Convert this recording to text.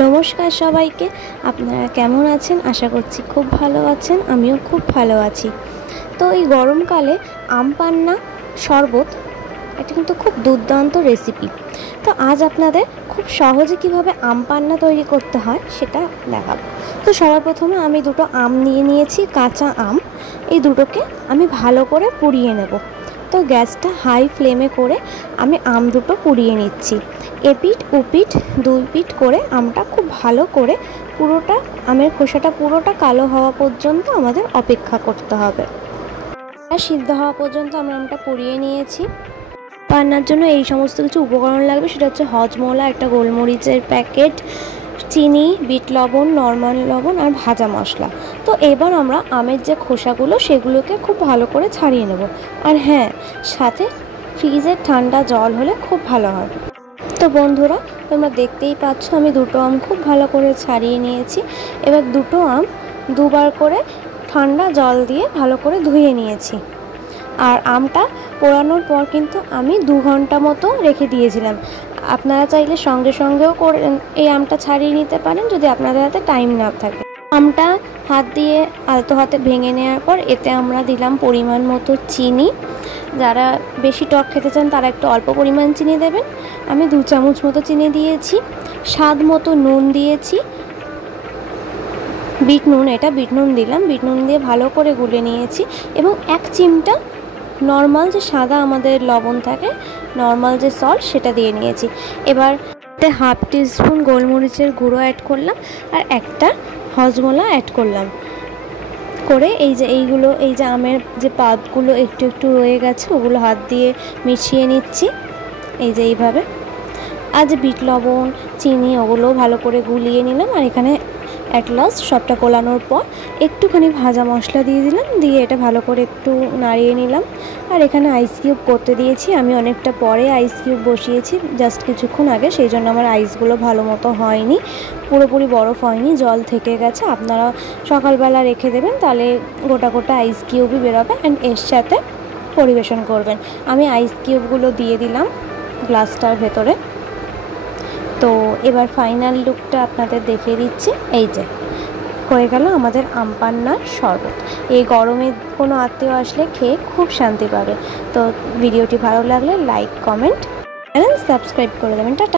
নমস্কার সবাইকে। আপনারা কেমন আছেন? আশা করছি খুব ভালো আছেন। আমিও খুব ভালো আছি। তো এই গরমকালে আম পান্না শরবত এটা কিন্তু খুব দুর্দান্ত রেসিপি। তো আজ আপনাদের খুব সহজে কিভাবে আম পান্না তৈরি করতে হয় সেটা দেখাবো। তো সবার প্রথমে আমি দুটো আম নিয়ে নিয়েছি, কাঁচা আম। এই দুটোকে আমি ভালো করে পুড়িয়ে নেব। তো গ্যাসটা হাই ফ্লেমে করে আমি আম দুটো পুড়িয়ে নিচ্ছি। এপিঠ ওপিঠ দুই পিঠ করে আমটা খুব ভালো করে পুরোটা আমের খোসাটা পুরোটা কালো হওয়া পর্যন্ত আমাদের অপেক্ষা করতে হবে। সিদ্ধ হওয়া পর্যন্ত আমরা আমটা পুড়িয়ে নিয়েছি। রান্নার জন্য এই সমস্ত কিছু উপকরণ লাগবে। সেটা হচ্ছে হজমোলা, একটা গোলমরিচের প্যাকেট, চিনি, বিট লবণ, নর্মাল লবণ আর ভাজা মশলা। তো এবার আমরা আমের যে খোসাগুলো সেগুলোকে খুব ভালো করে ছাড়িয়ে নেব। আর হ্যাঁ, সাথে ফ্রিজের ঠান্ডা জল হলে খুব ভালো হয়। তো বন্ধুরা, তোমরা দেখতেই পাচ্ছ আমি দুটো আম খুব ভালো করে ছাড়িয়ে নিয়েছি। এবার দুটো আম দুবার করে ঠান্ডা জল দিয়ে ভালো করে ধুয়ে নিয়েছি। আর আমটা পোড়ানোর পর কিন্তু আমি 2 ঘন্টা মতো রেখে দিয়েছিলাম। আপনারা চাইলে সঙ্গে সঙ্গেও করে এই আমটা ছাড়িয়ে নিতে পারেন যদি আপনাদের হাতে টাইম না থাকে। আমটা হাত দিয়ে আলতো হাতে ভেঙে নেওয়ার পর এতে আমরা দিলাম পরিমাণ মতো চিনি। যারা বেশি টক খেতে চান তারা একটু অল্প পরিমাণ চিনি দেবেন। আমি 2 চামচ মতো চিনি দিয়েছি। স্বাদ মতো নুন দিয়েছি। বিট নুন দিলাম। বিট নুন দিয়ে ভালো করে গুলে নিয়েছি এবং 1 চিমটা নর্মাল যে সাদা আমাদের লবণ থাকে, নর্মাল যে সল্ট, সেটা দিয়ে নিয়েছি। এবার হাফ টিস্পুন গোলমরিচের গুঁড়ো অ্যাড করলাম আর একটা হজমোলা অ্যাড করলাম। করে এই যে আমের যে পাতগুলো একটু একটু রয়ে গেছে ওগুলো হাত দিয়ে মিশিয়ে নিচ্ছি এইভাবে। আর যে বিট লবণ, চিনি ওগুলো ভালো করে গুলিয়ে নিলাম। আর এখানে অ্যাট লাস্ট সবটা গোলানোর পর একটুখানি ভাজা মশলা দিয়ে দিলাম। দিয়ে এটা ভালো করে একটু নাড়িয়ে নিলাম। আর এখানে আইস কিউব করতে দিয়েছি। আমি অনেকটা পরে আইস কিউব বসিয়েছি, জাস্ট কিছুক্ষণ আগে, সেই জন্য আমার আইসগুলো ভালো মতো হয়নি, পুরোপুরি বরফ হয়নি, জল থেকে গেছে। আপনারা সকালবেলা রেখে দেবেন, তাহলে গোটা গোটা আইস কিউবই বেরোবে অ্যান্ড এর সাথে পরিবেশন করবেন। আমি আইস কিউবগুলো দিয়ে দিলাম গ্লাসটার ভেতরে। তো এবার ফাইনাল লুকটা আপনাদের দেখিয়ে দিচ্ছি। এই যে হয়ে গেল আমাদের আম পান্নার শরবত। এই গরমে কোনো আত্মীয় আসলে খেয়ে খুব শান্তি পাবে। তো ভিডিওটি ভালো লাগলে লাইক, কমেন্ট, চ্যানেল সাবস্ক্রাইব করে দেবেন। টাটা।